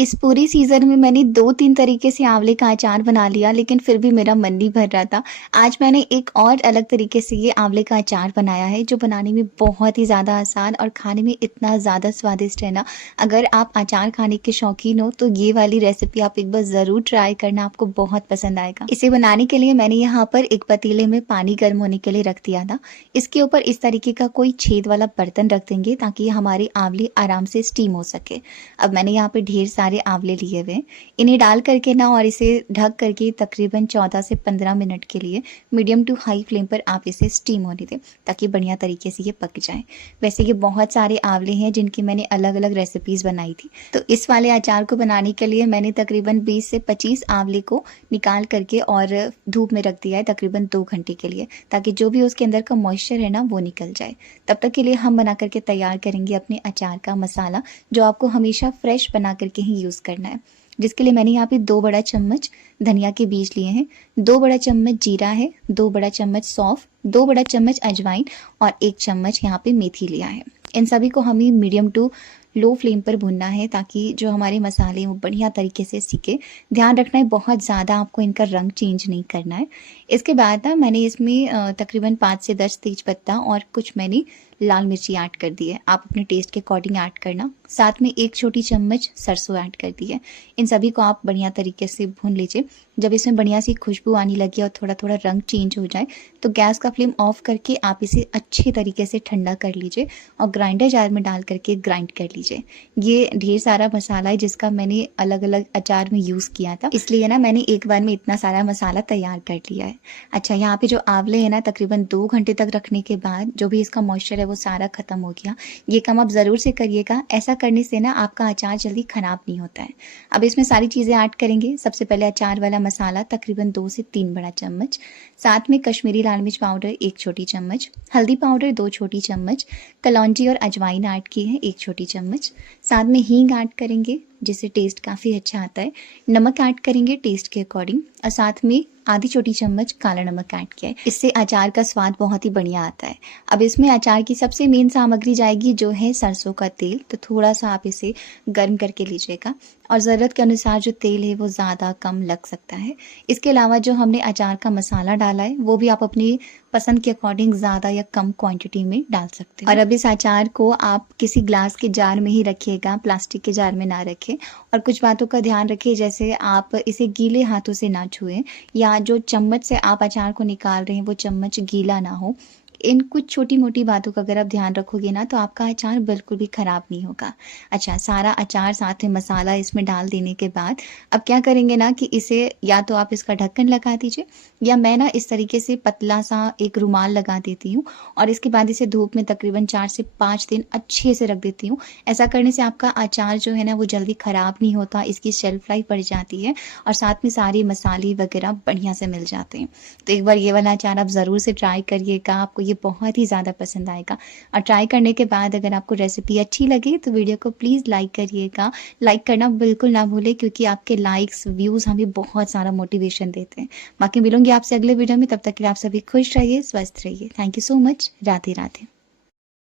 इस पूरी सीज़न में मैंने 2-3 तरीके से आँवले का अचार बना लिया, लेकिन फिर भी मेरा मन नहीं भर रहा था। आज मैंने एक और अलग तरीके से ये आँवले का अचार बनाया है, जो बनाने में बहुत ही ज़्यादा आसान और खाने में इतना ज़्यादा स्वादिष्ट है ना। अगर आप अचार खाने के शौकीन हो, तो ये वाली रेसिपी आप एक बार ज़रूर ट्राई करना, आपको बहुत पसंद आएगा। इसे बनाने के लिए मैंने यहाँ पर एक पतीले में पानी गर्म होने के लिए रख दिया था। इसके ऊपर इस तरीके का कोई छेद वाला बर्तन रख देंगे, ताकि हमारे आँवले आराम से स्टीम हो सके। अब मैंने यहाँ पे ढेर सारे आंवले लिए हुए हैं। इन्हें डाल करके ना और इसे ढक करके तकरीबन 14 से 15 मिनट के लिए मीडियम टू हाई फ्लेम पर आप इसे स्टीम होने दें, ताकि बढ़िया तरीके से ये पक जाए। वैसे ये बहुत सारे आंवले हैं जिनकी मैंने अलग अलग रेसिपीज़ बनाई थी। तो इस वाले अचार को बनाने के लिए मैंने तकरीबन 20 से 25 आंवले को निकाल करके और धूप में रख दिया है तकरीबन 2 घंटे के लिए, ताकि जो भी उसके अंदर का मॉइस्चर है ना वो निकल जाए। तब तक के लिए हम बना करके तैयार करेंगे अपने अचार का मसाला, जो आपको हमेशा फ्रेश बना करके ही यूज़ करना है। जिसके लिए मैंने यहाँ पे 2 बड़ा चम्मच धनिया के बीज लिए हैं, 2 बड़ा चम्मच जीरा है, 2 बड़ा चम्मच सौंफ, 2 बड़ा चम्मच अजवाइन और 1 चम्मच यहाँ पे मेथी लिया है। इन सभी को हमें मीडियम टू लो फ्लेम पर भूनना है, ताकि जो हमारे मसाले वो बढ़िया तरीके से सीखे। ध्यान रखना है बहुत ज़्यादा आपको इनका रंग चेंज नहीं करना है। इसके बाद ना मैंने इसमें तकरीबन 5 से 10 तेज पत्ता और कुछ मैंने लाल मिर्ची ऐड कर दी है। आप अपने टेस्ट के अकॉर्डिंग ऐड करना। साथ में 1 छोटी चम्मच सरसों ऐड कर दी है। इन सभी को आप बढ़िया तरीके से भून लीजिए। जब इसमें बढ़िया सी खुशबू आने लगी और थोड़ा थोड़ा रंग चेंज हो जाए, तो गैस का फ्लेम ऑफ करके आप इसे अच्छे तरीके से ठंडा कर लीजिए और ग्राइंडर जार में डाल करके ग्राइंड कर लीजिए। ये ढेर सारा मसाला है जिसका मैंने अलग अलग अचार में यूज़ किया था, इसलिए ना मैंने एक बार में इतना सारा मसाला तैयार कर लिया है। अच्छा, यहाँ पे जो आंवले हैं ना, तकरीबन 2 घंटे तक रखने के बाद जो भी इसका मॉइस्चर है वो सारा खत्म हो गया। ये काम आप ज़रूर से करिएगा। ऐसा करने से ना आपका अचार जल्दी ख़राब नहीं होता है। अब इसमें सारी चीज़ें ऐड करेंगे। सबसे पहले अचार वाला मसाला तकरीबन 2 से 3 बड़ा चम्मच, साथ में कश्मीरी लाल मिर्च पाउडर 1 छोटी चम्मच, हल्दी पाउडर 2 छोटी चम्मच, कलौंजी और अजवाइन ऐड की है 1 छोटी चम्मच, साथ में हींग ऐड करेंगे जिससे टेस्ट काफ़ी अच्छा आता है। नमक ऐड करेंगे टेस्ट के अकॉर्डिंग और साथ में आधी छोटी चम्मच काला नमक ऐड किया है। इससे अचार का स्वाद बहुत ही बढ़िया आता है। अब इसमें अचार की सबसे मेन सामग्री जाएगी जो है सरसों का तेल। तो थोड़ा सा आप इसे गर्म करके लीजिएगा और ज़रूरत के अनुसार जो तेल है वो ज़्यादा कम लग सकता है। इसके अलावा जो हमने अचार का मसाला डाला है वो भी आप अपनी पसंद के अकॉर्डिंग ज़्यादा या कम क्वांटिटी में डाल सकते हो। और अब इस अचार को आप किसी ग्लास के जार में ही रखिएगा, प्लास्टिक के जार में ना रखें। और कुछ बातों का ध्यान रखिए, जैसे आप इसे गीले हाथों से ना छुएं, या जो चम्मच से आप अचार को निकाल रहे हैं वो चम्मच गीला ना हो। इन कुछ छोटी मोटी बातों का अगर आप ध्यान रखोगे ना, तो आपका अचार बिल्कुल भी ख़राब नहीं होगा। अच्छा, सारा अचार साथ में मसाला इसमें डाल देने के बाद अब क्या करेंगे ना कि इसे या तो आप इसका ढक्कन लगा दीजिए, या मैं ना इस तरीके से पतला सा एक रुमाल लगा देती हूँ और इसके बाद इसे धूप में तकरीबन 4 से 5 दिन अच्छे से रख देती हूँ। ऐसा करने से आपका अचार जो है ना वो जल्दी ख़राब नहीं होता, इसकी शेल्फ लाइफ बढ़ जाती है और साथ में सारे मसाले वगैरह बढ़िया से मिल जाते हैं। तो एक बार ये वाला अचार आप ज़रूर से ट्राई करिएगा, आपको ये बहुत ही ज़्यादा पसंद आएगा। और ट्राई करने के बाद अगर आपको रेसिपी अच्छी लगे तो वीडियो को प्लीज़ लाइक करिएगा। लाइक करना बिल्कुल ना भूलें, क्योंकि आपके लाइक्स व्यूज़ हमें बहुत सारा मोटिवेशन देते हैं। बाकी मिलूंगी आपसे अगले वीडियो में, तब तक के लिए आप सभी खुश रहिए, स्वस्थ रहिए। Thank you so much. Radhe Radhe.